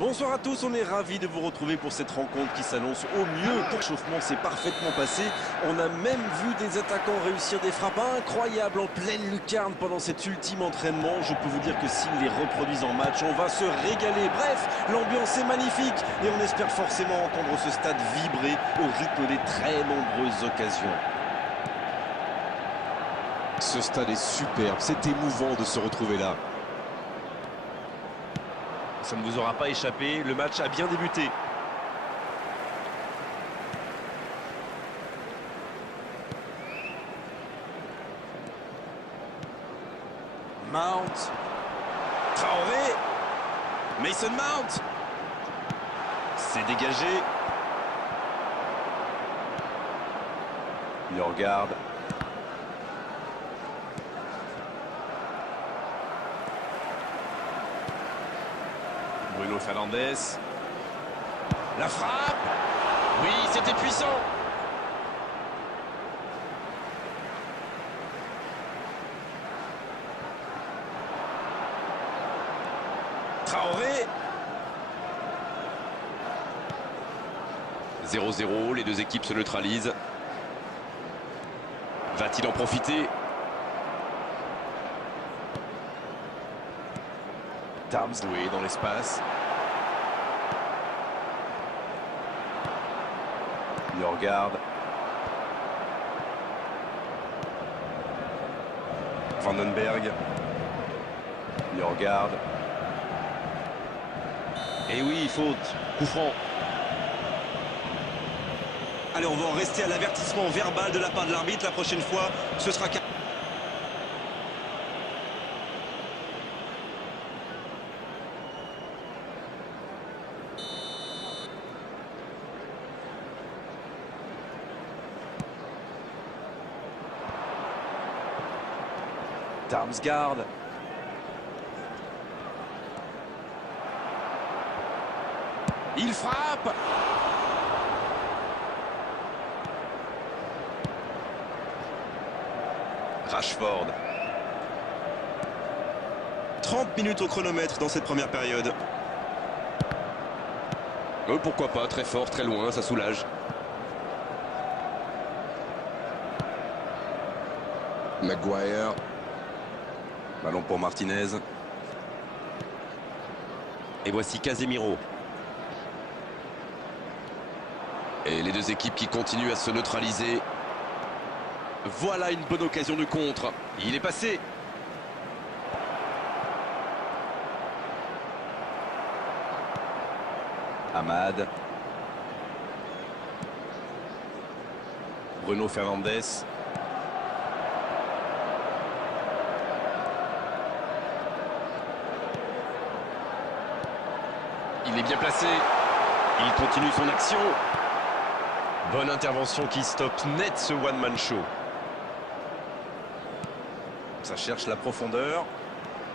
Bonsoir à tous, on est ravis de vous retrouver pour cette rencontre qui s'annonce au mieux. Pour l'échauffement, c'est parfaitement passé. On a même vu des attaquants réussir des frappes incroyables en pleine lucarne pendant cet ultime entraînement. Je peux vous dire que s'ils les reproduisent en match, on va se régaler. Bref, l'ambiance est magnifique et on espère forcément entendre ce stade vibrer au rythme des très nombreuses occasions. Ce stade est superbe, c'est émouvant de se retrouver là. Ça ne vous aura pas échappé, le match a bien débuté. Mount. Traoré. Mason Mount. C'est dégagé. Il le regarde. Bruno Fernandes. La frappe. Oui, c'était puissant. Traoré. 0-0, les deux équipes se neutralisent. Va-t-il en profiter? Tams doué dans l'espace. Il le regarde. Vandenberg. Il le regarde. Et oui, faute. Coup franc. Allez, on va en rester à l'avertissement verbal de la part de l'arbitre. La prochaine fois, ce sera... Damsgaard. Il frappe. Rashford. 30 minutes au chronomètre dans cette première période. Pourquoi pas, très fort, très loin, ça soulage. Maguire. Ballon pour Martinez. Et voici Casemiro. Et les deux équipes qui continuent à se neutraliser. Voilà une bonne occasion de contre. Il est passé. Amad. Bruno Fernandes. Il est bien placé. Il continue son action. Bonne intervention qui stoppe net ce one-man show. Ça cherche la profondeur.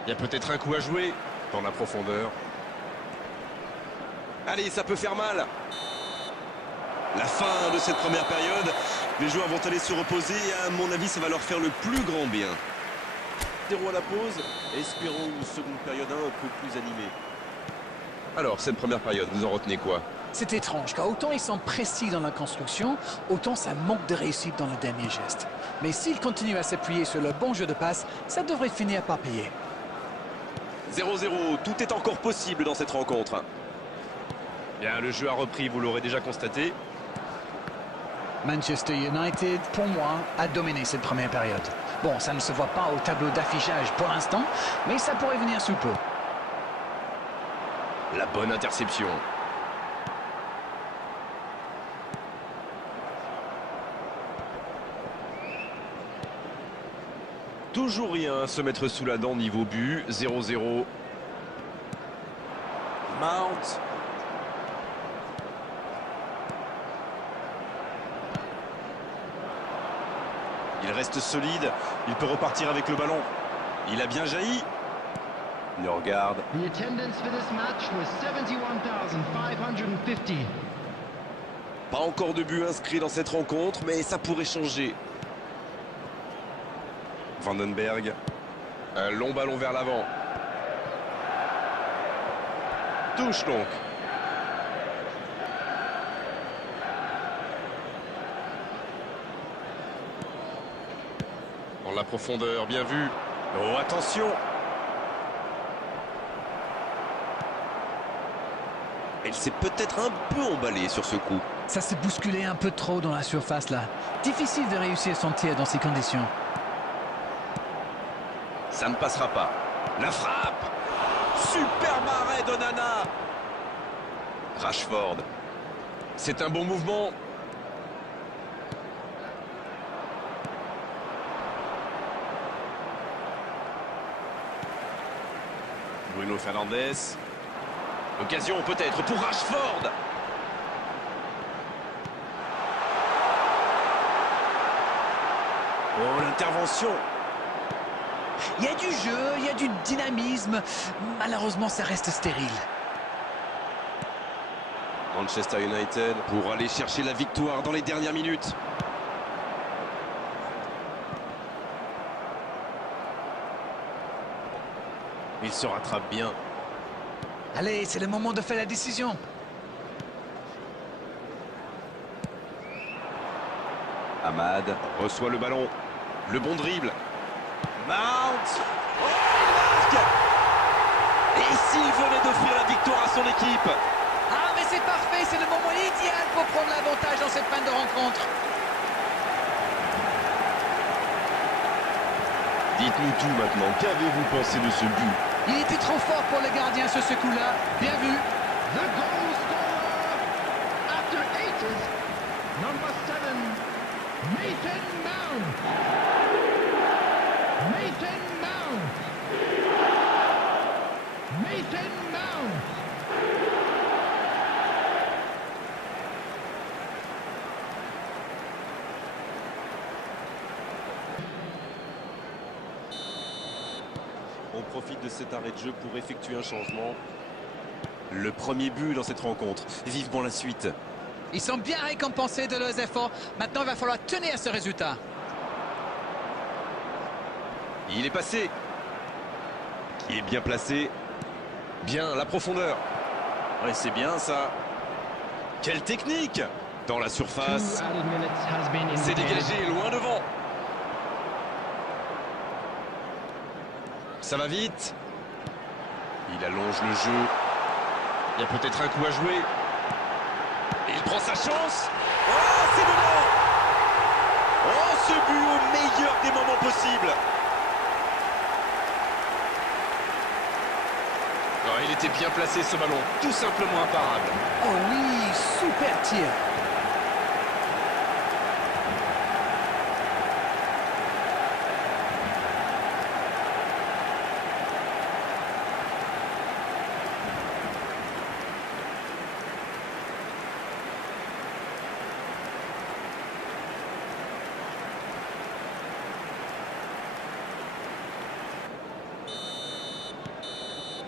Il y a peut-être un coup à jouer dans la profondeur. Allez, ça peut faire mal. La fin de cette première période. Les joueurs vont aller se reposer et à mon avis, ça va leur faire le plus grand bien. 0 à la pause. Espérons une seconde période un peu plus animée. Alors, cette première période, vous en retenez quoi? C'est étrange, car autant ils sont précis dans la construction, autant ça manque de réussite dans le dernier geste. Mais s'ils continuent à s'appuyer sur le bon jeu de passe, ça devrait finir par payer. 0-0, tout est encore possible dans cette rencontre. Bien, le jeu a repris, vous l'aurez déjà constaté. Manchester United, pour moi, a dominé cette première période. Bon, ça ne se voit pas au tableau d'affichage pour l'instant, mais ça pourrait venir sous peu. La bonne interception. Toujours rien à se mettre sous la dent niveau but. 0-0. Mount. Il reste solide. Il peut repartir avec le ballon. Il a bien jailli. Il le regarde. The attendance for this match was 71,550. Pas encore de but inscrit dans cette rencontre, mais ça pourrait changer. Vandenberg. Un long ballon vers l'avant. Touche donc. Dans la profondeur, bien vu. Oh, attention! Elle s'est peut-être un peu emballée sur ce coup. Ça s'est bousculé un peu trop dans la surface là. Difficile de réussir son tir dans ces conditions. Ça ne passera pas. La frappe! Super arrêt d'Onana! Rashford. C'est un bon mouvement. Bruno Fernandes. Occasion peut-être pour Rashford. Oh, l'intervention. Il y a du jeu, il y a du dynamisme. Malheureusement, ça reste stérile. Manchester United Pour aller chercher la victoire dans les dernières minutes. Il se rattrape bien. Allez, c'est le moment de faire la décision. Ahmad Reçoit le ballon. Le bon dribble. Mount. Oh, il marque! Et s'il venait d'offrir la victoire à son équipe? Ah, mais c'est parfait, c'est le moment idéal pour prendre l'avantage dans cette fin de rencontre. Dites-nous tout maintenant. Qu'avez-vous pensé de ce but? Il était trop fort pour le gardien sur ce coup-là. Bien vu. The goal scorer after 80s, number 7, Mason Mount. Mason Mount. Mason Mount. On profite de cet arrêt de jeu pour effectuer un changement. Le premier but dans cette rencontre. Vivement la suite. Ils sont bien récompensés de leurs efforts. Maintenant, il va falloir tenir ce résultat. Il est passé. Il est bien placé. Bien, la profondeur. Ouais, c'est bien ça. Quelle technique! Dans la surface. 2 added minutes has been C'est indicated. dégagé, loin devant. Ça va vite. Il allonge le jeu. Il y a peut-être un coup à jouer. Il prend sa chance. Oh, c'est dedans! Oh, ce but au meilleur des moments possibles. Oh, il était bien placé ce ballon. Tout simplement imparable. Oh oui, super tir.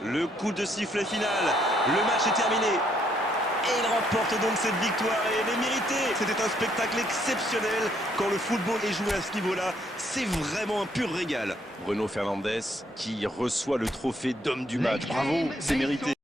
Le coup de sifflet final. Le match est terminé. Et il remporte donc cette victoire et elle est méritée. C'était un spectacle exceptionnel. Quand le football est joué à ce niveau-là, c'est vraiment un pur régal. Bruno Fernandes qui reçoit le trophée d'homme du match. Bravo, c'est mérité.